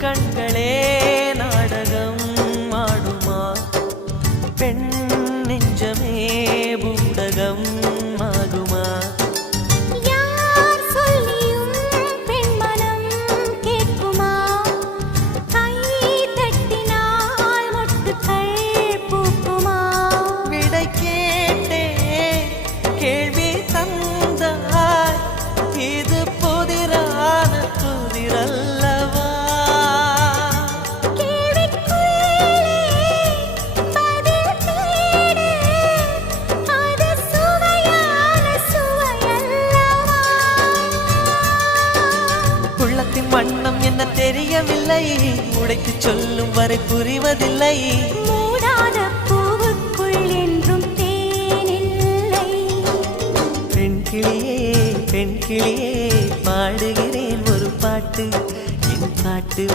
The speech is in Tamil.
கண்களே நாடகம் ஆடுமா பெண் நெஞ்சமே பூடகம் ஆகுமா யார் சொல்லியும் பெண் மனம் கேட்குமா கை தட்டினால் மொட்டுக்கள் பூக்குமா விடை கேட்டே கேள்வி தந்தாய் இது புதிரான புதிரல்லவா உள்ளத்தின் வண்ணம் என்ன தெரியவில்லை உடைத்து சொல்லும் வரை புரிவதில்லை மூடாத பூவுக்குள் என்றும் தேனில்லை பெண் கிளியே பாடுகிறேன் ஒரு பாட்டு என் பாட்டு